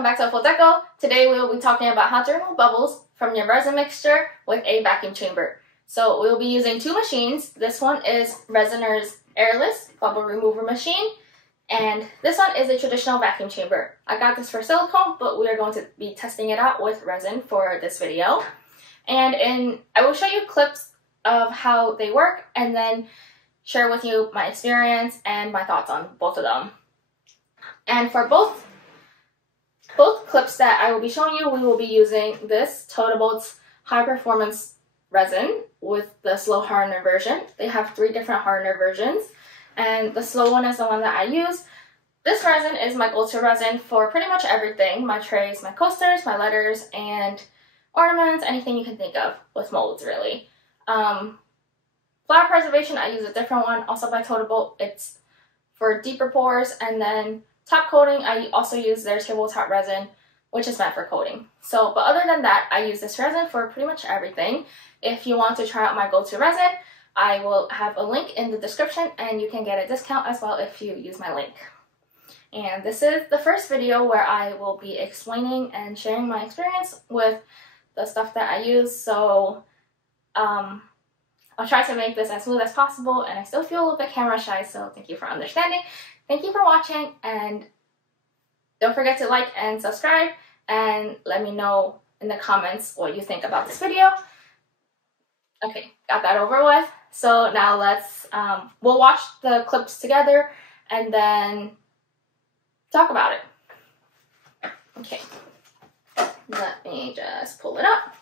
welcome back to Full Deco. Today we will be talking about how to remove bubbles from your resin mixture with a vacuum chamber. So we'll be using two machines. This one is Resiners Airless bubble remover machine, and this one is a traditional vacuum chamber. I got this for silicone, but we are going to be testing it out with resin for this video. And I will show you clips of how they work and then share with you my experience and my thoughts on both of them. And for both clips that I will be showing you, we will be using this Totaboats high performance resin with the slow hardener version. They have 3 different hardener versions, and the slow one is the one that I use. This resin is my go-to resin for pretty much everything: my trays, my coasters, my letters, and ornaments, anything you can think of with molds, really. Flower preservation, I use a different one, also by Totaboat. It's for deeper pours. And then top coating, I also use their tabletop resin, which is meant for coating. So, but other than that, I use this resin for pretty much everything. If you want to try out my go-to resin, I will have a link in the description, and you can get a discount as well if you use my link. And this is the first video where I will be explaining and sharing my experience with the stuff that I use. So I'll try to make this as smooth as possible, and I still feel a little bit camera shy, so thank you for understanding. Thank you for watching, and don't forget to like and subscribe, and let me know in the comments what you think about this video. Okay, got that over with. So now let's, we'll watch the clips together and then talk about it. Okay, let me just pull it up.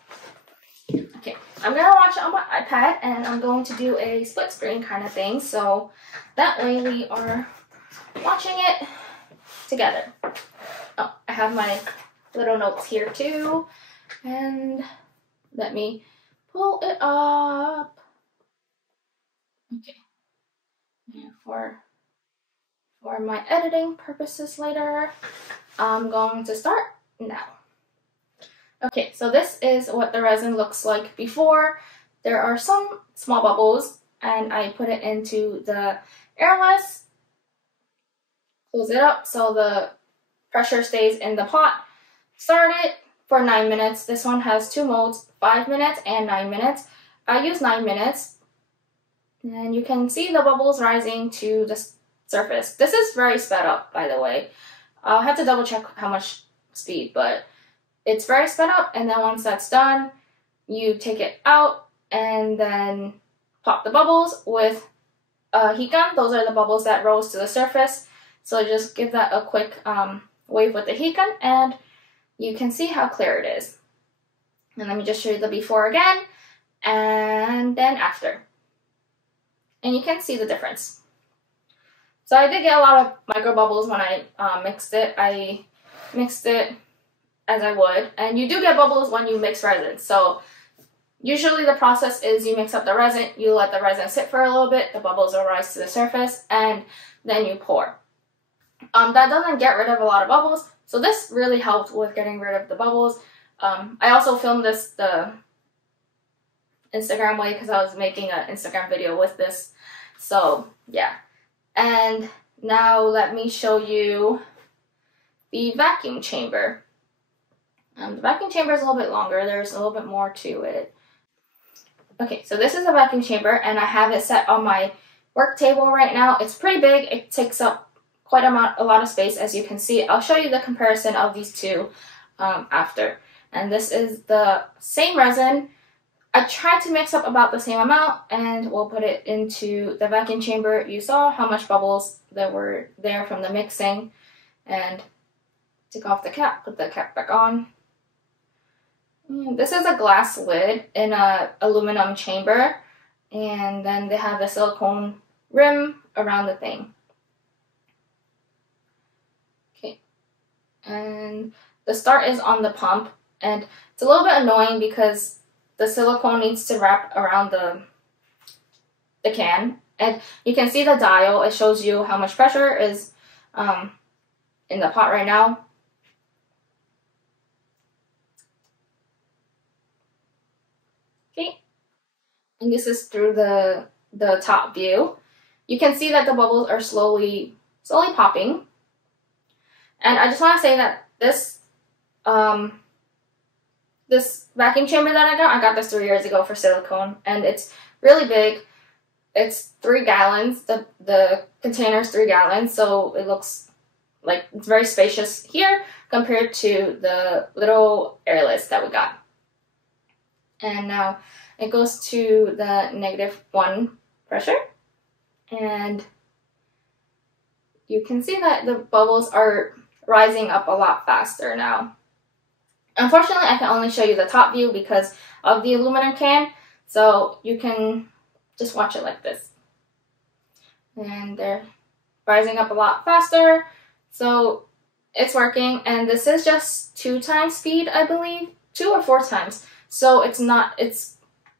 Okay, I'm gonna watch it on my iPad, and I'm going to do a split screen kind of thing, so that way we are watching it together. Oh, I have my little notes here too, and let me pull it up. Okay, and for my editing purposes later, I'm going to start now. Okay, so this is what the resin looks like before. There are some small bubbles, and I put it into the airless. Close it up so the pressure stays in the pot. Start it for 9 minutes. This one has 2 modes, 5 minutes and 9 minutes. I use 9 minutes, and you can see the bubbles rising to the surface. This is very sped up, by the way. I'll have to double check how much speed, but it's very sped up. And then once that's done, you take it out and then pop the bubbles with a heat gun. Those are the bubbles that rose to the surface. So just give that a quick wave with the heat gun, and you can see how clear it is. And let me just show you the before again, and then after. And you can see the difference. So I did get a lot of micro bubbles when I mixed it. I mixed it as I would, and you do get bubbles when you mix resin. So usually the process is you mix up the resin, you let the resin sit for a little bit, the bubbles will rise to the surface, and then you pour. That doesn't get rid of a lot of bubbles, so this really helped with getting rid of the bubbles. I also filmed this the Instagram way because I was making an Instagram video with this. So yeah, and now let me show you the vacuum chamber. The vacuum chamber is a little bit longer. There's a little bit more to it. Okay, so this is a vacuum chamber, and I have it set on my work table right now. It's pretty big. It takes up quite a lot of space, as you can see. I'll show you the comparison of these two after. And this is the same resin. I tried to mix up about the same amount, and we'll put it into the vacuum chamber. You saw how much bubbles there were there from the mixing. And take off the cap, put the cap back on. This is a glass lid in a aluminum chamber, and then they have the silicone rim around the thing. Okay, and the start is on the pump, and it's a little bit annoying because the silicone needs to wrap around the can, and you can see the dial. It shows you how much pressure is in the pot right now. Okay, and this is through the top view. You can see that the bubbles are slowly popping. And I just want to say that this this vacuum chamber that I got this 3 years ago for silicone, and it's really big. It's 3 gallons. The container is 3 gallons, so it looks like it's very spacious here compared to the little airless that we got. And now it goes to the -1 pressure, and you can see that the bubbles are rising up a lot faster now. Unfortunately, I can only show you the top view because of the aluminum can, so you can just watch it like this. And they're rising up a lot faster, so it's working. And this is just 2 times speed, I believe, 2 or 4 times. So it's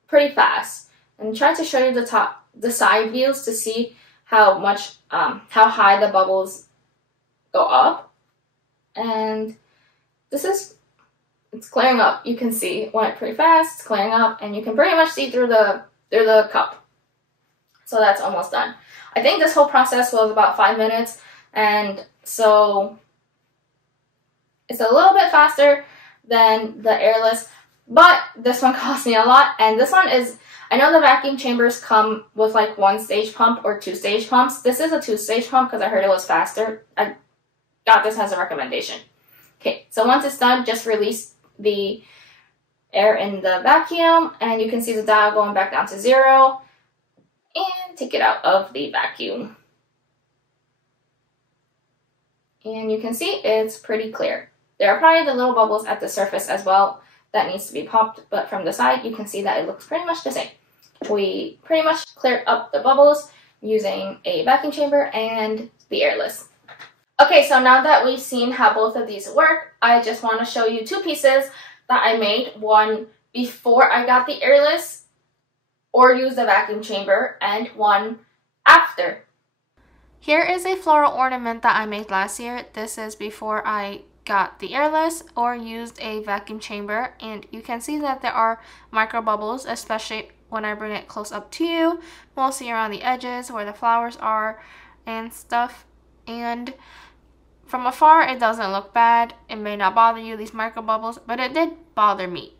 pretty fast. And try to show you the side views to see how much, how high the bubbles go up. And it's clearing up. You can see it went pretty fast, it's clearing up, and you can pretty much see through the cup. So that's almost done. I think this whole process was about 5 minutes, and so it's a little bit faster than the airless, but this one cost me a lot, and this one is, I know the vacuum chambers come with like 1-stage pump or 2-stage pumps. This is a 2-stage pump because I heard it was faster. I got this as a recommendation. Okay, so once it's done, just release the air in the vacuum, and you can see the dial going back down to 0, and take it out of the vacuum. And you can see it's pretty clear. There are probably the little bubbles at the surface as well that needs to be popped, but from the side you can see that it looks pretty much the same. We pretty much cleared up the bubbles using a vacuum chamber and the airless. Okay, so now that we've seen how both of these work, I just want to show you 2 pieces that I made. One before I got the airless or used the vacuum chamber, and one after. Here is a floral ornament that I made last year. This is before I got the airless or used a vacuum chamber, and you can see that there are micro bubbles, especially when I bring it close up to you, mostly around the edges where the flowers are and stuff. And from afar, it doesn't look bad. It may not bother you, these micro bubbles, but it did bother me.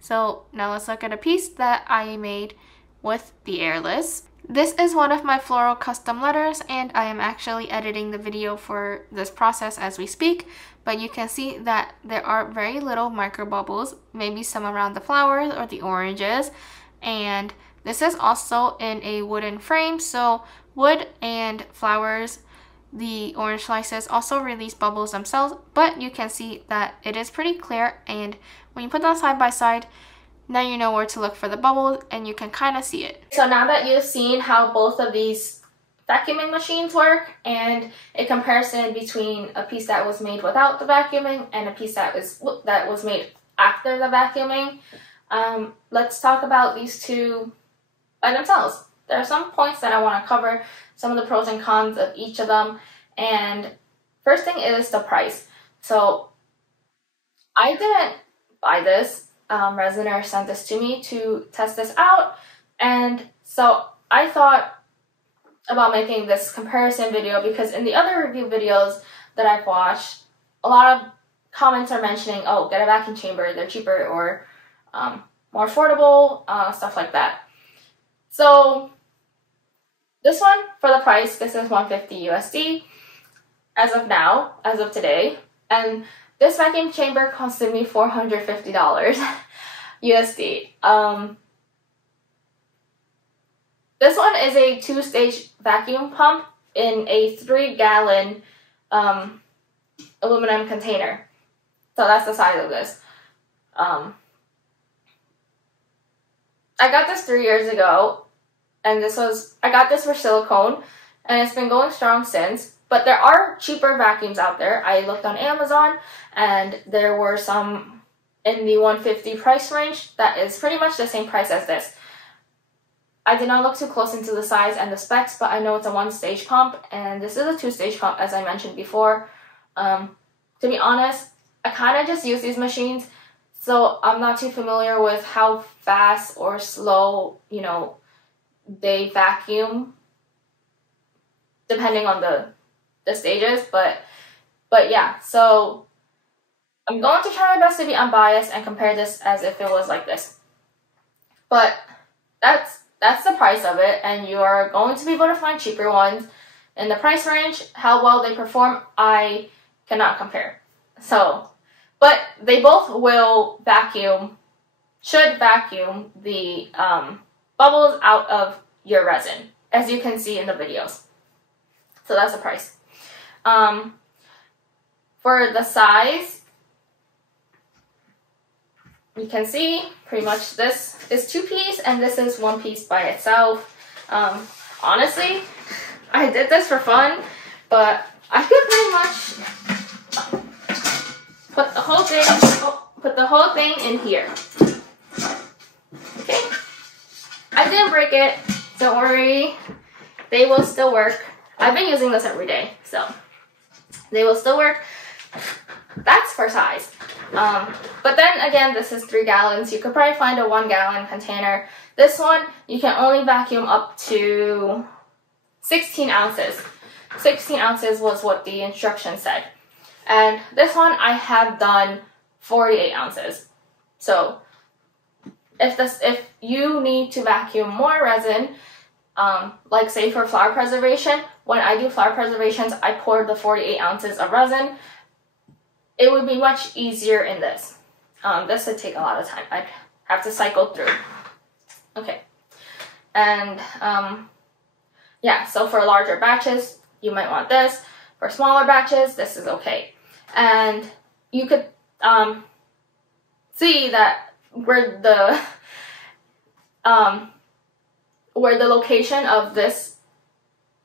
So now let's look at a piece that I made with the airless. This is one of my floral custom letters, and I am actually editing the video for this process as we speak, but you can see that there are very little micro bubbles, maybe some around the flowers or the oranges. And this is also in a wooden frame, so wood and flowers, the orange slices also release bubbles themselves, but you can see that it is pretty clear, and when you put them side by side, now you know where to look for the bubbles and you can kind of see it. So now that you've seen how both of these vacuuming machines work and a comparison between a piece that was made without the vacuuming and a piece that was made after the vacuuming, let's talk about these two by themselves. There are some points that I want to cover, some of the pros and cons of each of them. And first thing is the price. So I didn't buy this. Resiners sent this to me to test this out. And so I thought about making this comparison video because in the other review videos that I've watched, a lot of comments are mentioning, oh, get a vacuum chamber, they're cheaper or more affordable, stuff like that. So this one, for the price, this is $150 USD as of now, as of today. And this vacuum chamber costed me $450 USD. This one is a 2-stage vacuum pump in a 3-gallon aluminum container. So that's the size of this. I got this 3 years ago, and I got this for silicone, and it's been going strong since. But there are cheaper vacuums out there. I looked on Amazon, and there were some in the $150 price range that is pretty much the same price as this. I did not look too close into the size and the specs, but I know it's a 1-stage pump, and this is a 2-stage pump, as I mentioned before. To be honest, I kind of just use these machines, so I'm not too familiar with how fast or slow, they vacuum, depending on the stages, but yeah, so I'm going to try my best to be unbiased and compare this as if it was like this. But that's the price of it, and you are going to be able to find cheaper ones in the price range. How well they perform, I cannot compare. So, but they both will should vacuum the bubbles out of your resin, as you can see in the videos. So that's the price. For the size, you can see pretty much this is 2-piece and this is 1-piece by itself. Honestly, I did this for fun, but I could pretty much put the whole thing in here. Okay, I didn't break it. Don't worry, they will still work. I've been using this every day, so they will still work. That's for size. But then again, this is 3 gallons. You could probably find a 1-gallon container. This one, you can only vacuum up to 16 ounces. 16 ounces was what the instructions said. And this one, I have done 48 ounces. So if you need to vacuum more resin, like say for flower preservation, when I do flower preservations, I pour the 48 ounces of resin. It would be much easier in this. This would take a lot of time. I'd have to cycle through. Okay. And yeah, so for larger batches, you might want this. For smaller batches, this is okay. And you could see that where the location of this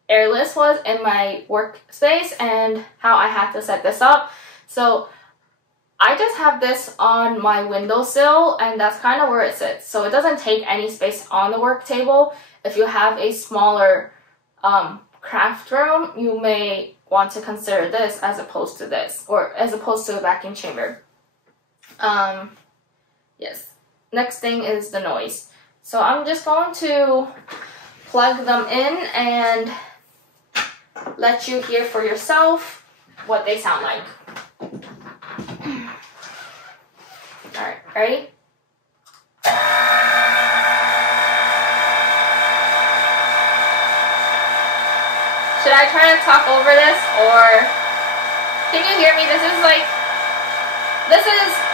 airless was in my workspace and how I had to set this up. So I just have this on my windowsill, and that's kind of where it sits. So it doesn't take any space on the work table. If you have a smaller craft room, you may want to consider this as opposed to this, or as opposed to a vacuum chamber. Yes. Next thing is the noise. So I'm just going to plug them in and let you hear for yourself what they sound like. Alright, ready? Should I try to talk over this, or can you hear me? This is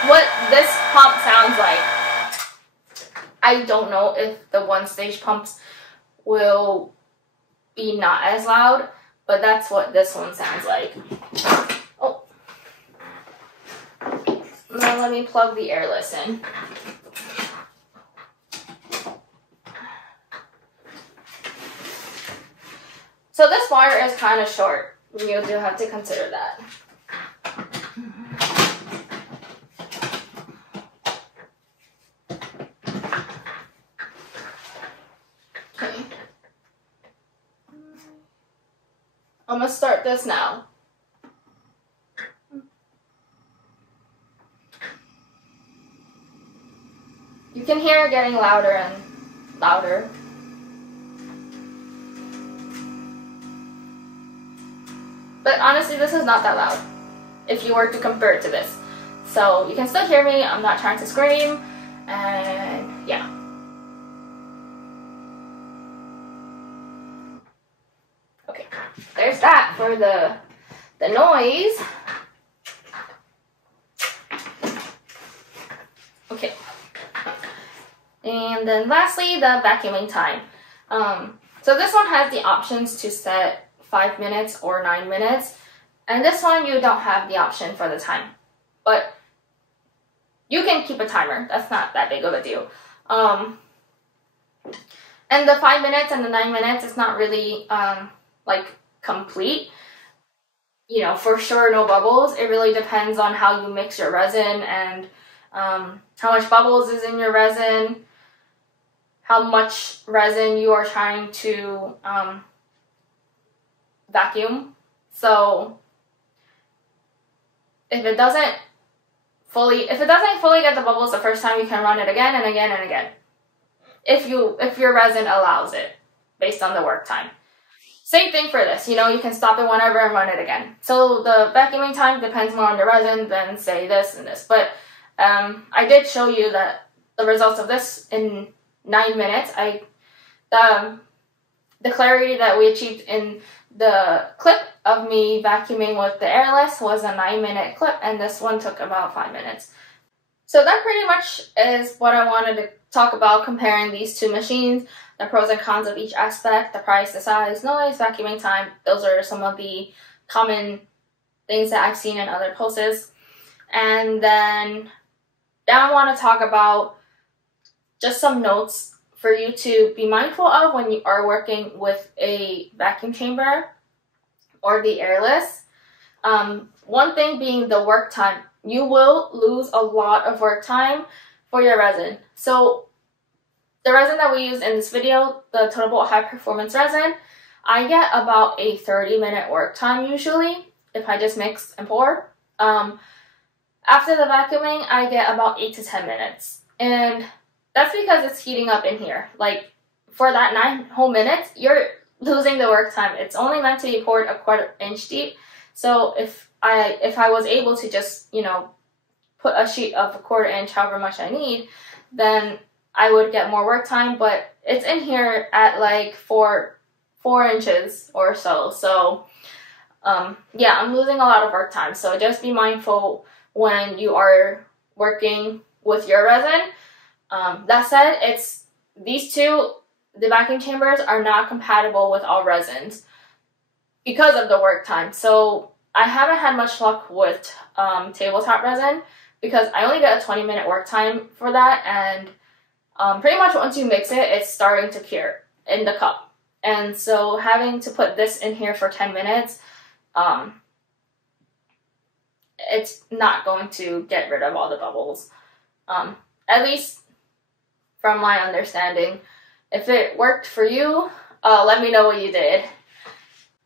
what this pump sounds like. I don't know if the one-stage pumps will be not as loud, but that's what this one sounds like. Oh. Now let me plug the airless in. So this wire is kind of short. You do have to consider that. Okay. I'm gonna start this now. You can hear it getting louder and louder. But honestly, this is not that loud if you were to compare it to this. So you can still hear me. I'm not trying to scream. And yeah. Okay, there's that for the noise. Okay. And then lastly, the vacuuming time. So this one has the options to set 5 minutes or 9 minutes, and this one you don't have the option for the time, but you can keep a timer. That's not that big of a deal. And the 5 minutes and the 9 minutes is not really like complete. You know, for sure no bubbles. It really depends on how you mix your resin and how much bubbles is in your resin, how much resin you are trying to vacuum. So if it doesn't fully get the bubbles the first time, you can run it again and again and again. If your resin allows it, based on the work time. Same thing for this, you know, you can stop it whenever and run it again. So the vacuuming time depends more on the resin than say this and this, but I did show you that the results of this in 9 minutes. The clarity that we achieved in the clip of me vacuuming with the airless was a 9-minute clip, and this one took about 5 minutes. So that pretty much is what I wanted to talk about, comparing these two machines, the pros and cons of each aspect, the price, the size, noise, vacuuming time. Those are some of the common things that I've seen in other posts. And then now I want to talk about just some notes for you to be mindful of when you are working with a vacuum chamber or the airless. One thing being the work time. You will lose a lot of work time for your resin. So the resin that we use in this video, the Total Bolt High Performance Resin, I get about a 30-minute work time usually if I just mix and pour. After the vacuuming, I get about 8 to 10 minutes. And that's because it's heating up in here. Like, for that 9 whole minutes, you're losing the work time. It's only meant to be poured a 1/4 inch deep. So if I was able to just, you know, put a sheet of a 1/4 inch, however much I need, then I would get more work time. But it's in here at like 4 inches or so. So yeah, I'm losing a lot of work time. So just be mindful when you are working with your resin. That said, these two, the vacuum chambers, are not compatible with all resins because of the work time. So I haven't had much luck with tabletop resin because I only get a 20-minute work time for that, and pretty much once you mix it, it's starting to cure in the cup. And so having to put this in here for 10 minutes, it's not going to get rid of all the bubbles. At least from my understanding. If it worked for you, let me know what you did.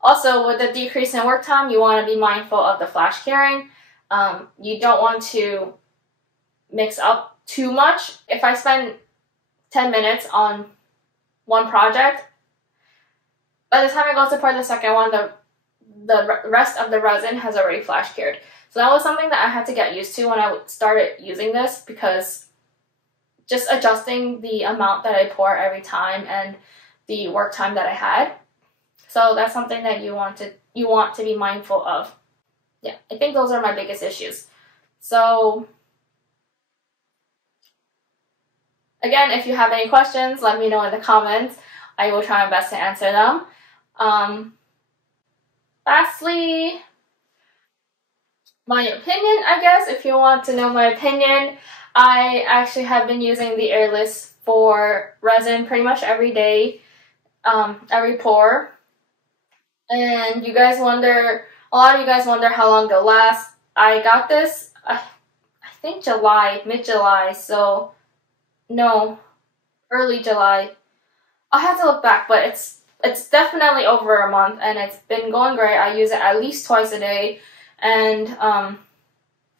Also, with the decrease in work time, you want to be mindful of the flash curing. You don't want to mix up too much. If I spend 10 minutes on one project, by the time I go to pour the second one, the rest of the resin has already flash cured. So that was something that I had to get used to when I started using this, because just adjusting the amount that I pour every time and the work time that I had. So that's something that you want to be mindful of. Yeah, I think those are my biggest issues. So again, if you have any questions, let me know in the comments. I will try my best to answer them. Lastly, my opinion, I guess, if you want to know my opinion, I actually have been using the airless for resin pretty much every day, every pour. And you guys wonder, a lot of you guys wonder how long they'll last. I got this, I think July, mid-July, so no, early July. I'll have to look back, but it's definitely over a month, and it's been going great. I use it at least twice a day, and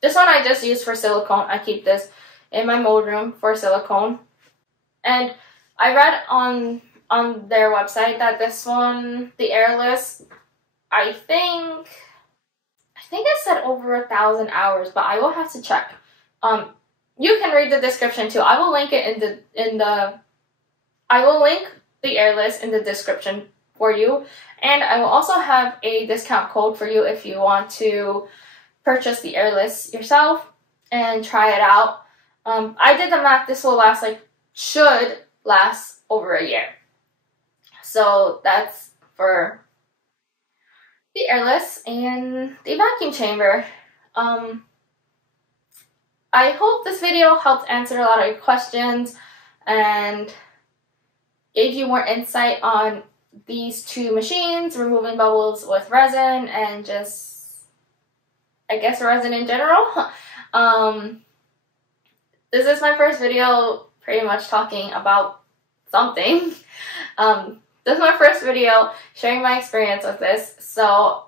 this one I just use for silicone. I keep this in my mold room for silicone. And I read on their website that this one, the airless, I think it said over 1,000 hours, but I will have to check. You can read the description too. I will link it I will link the airless in the description for you, and I will also have a discount code for you if you want to purchase the airless yourself and try it out. I did the math. This will last, should last over a year. So that's for the airless and the vacuum chamber. I hope this video helped answer a lot of your questions and gave you more insight on these two machines, removing bubbles with resin, and just, I guess, resin in general. This is my first video pretty much talking about something. This is my first video sharing my experience with this, so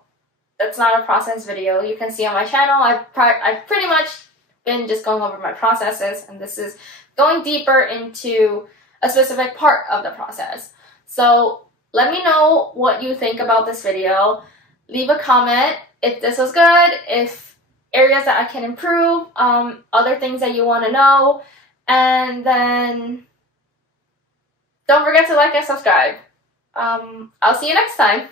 it's not a process video. You can see on my channel, I've pretty much been just going over my processes, and this is going deeper into a specific part of the process. So Let me know what you think about this video. Leave a comment if this was good, if areas that I can improve, other things that you want to know, and then don't forget to like and subscribe. I'll see you next time.